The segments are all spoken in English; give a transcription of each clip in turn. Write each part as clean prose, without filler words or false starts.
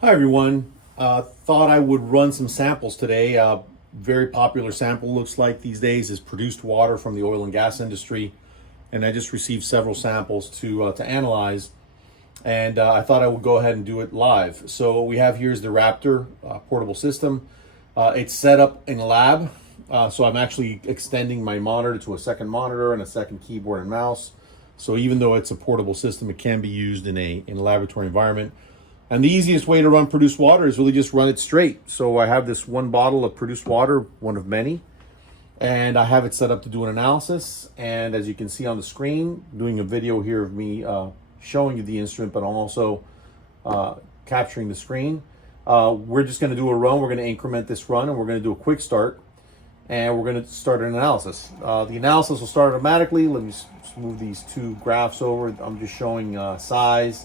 Hi everyone. Thought I would run some samples today. Very popular sample looks like these days is produced water from the oil and gas industry, and I just received several samples to analyze, and I thought I would go ahead and do it live. So what we have here is the Raptor portable system. It's set up in a lab, so I'm actually extending my monitor to a second monitor and a second keyboard and mouse. So even though it's a portable system, it can be used in a laboratory environment. And the easiest way to run produced water is really just run it straight. So I have this one bottle of produced water, one of many, and I have it set up to do an analysis. And as you can see on the screen, doing a video here of me showing you the instrument, but I'm also capturing the screen. We're just going to do a run. We're going to increment this run, and we're going to do a quick start, and we're going to start an analysis. The analysis will start automatically. Let me move these two graphs over. I'm just showing size.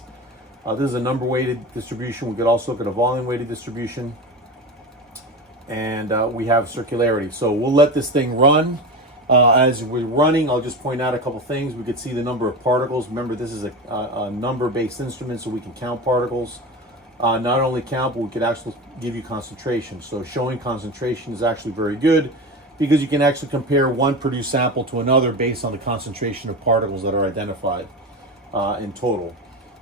This is a number weighted distribution. We could also look at a volume weighted distribution. And we have circularity. So we'll let this thing run. As we're running, I'll just point out a couple things. We could see the number of particles. Remember, this is a number-based instrument, so we can count particles. Not only count, but we could actually give you concentration. So showing concentration is actually very good because you can actually compare one produced sample to another based on the concentration of particles that are identified in total.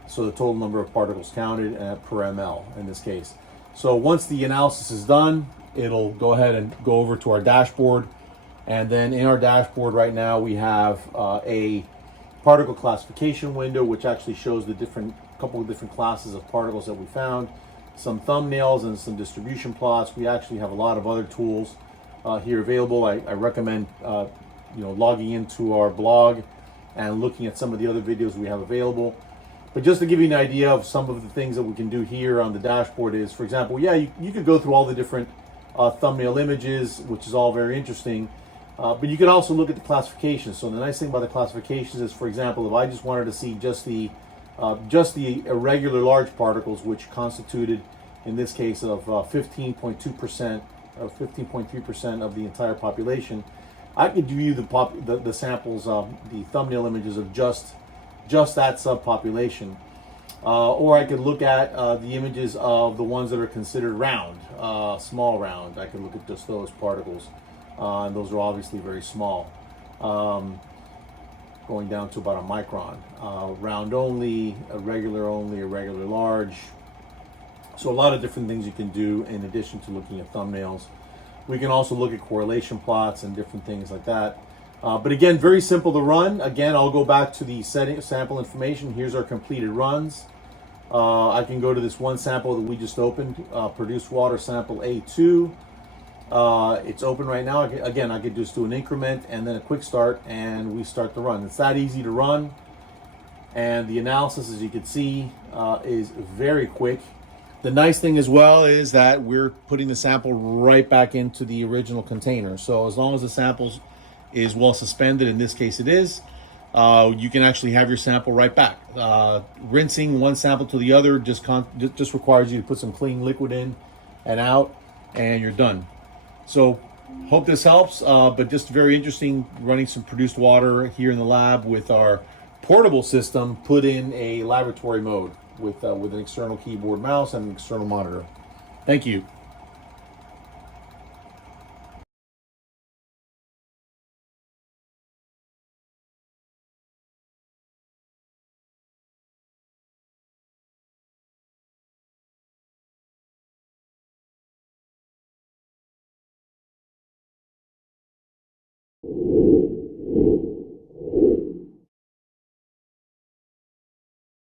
So the total number of particles counted per ml in this case. So once the analysis is done, it'll go ahead and go over to our dashboard. And then in our dashboard right now, we have a particle classification window, which actually shows the couple of different classes of particles that we found, some thumbnails and some distribution plots. We actually have a lot of other tools here available. I recommend logging into our blog and looking at some of the other videos we have available. But just to give you an idea of some of the things that we can do here on the dashboard is, for example, you could go through all the different thumbnail images, which is all very interesting. But you can also look at the classifications. So the nice thing about the classifications is, for example, if I just wanted to see just the irregular large particles, which constituted, in this case, of 15.2% or 15.3% of the entire population, I could view the samples, the thumbnail images of just that subpopulation. Or I could look at the images of the ones that are considered round, small round. I could look at just those particles. And those are obviously very small, going down to about a micron. Round only, irregular large. So a lot of different things you can do in addition to looking at thumbnails. We can also look at correlation plots and different things like that. But again, very simple to run. Again, I'll go back to the sample information. Here's our completed runs. I can go to this one sample that we just opened, produced water sample A2. It's open right now. Again, I could just do an increment and then a quick start, and we start the run. It's that easy to run. And the analysis, as you can see, is very quick. The nice thing as well is that we're putting the sample right back into the original container. So as long as the samples is well suspended, in this case it is, you can actually have your sample right back. Rinsing one sample to the other just requires you to put some clean liquid in and out, and you're done. So hope this helps, but just very interesting running some produced water here in the lab with our portable system put in a laboratory mode with an external keyboard, mouse, and an external monitor. Thank you.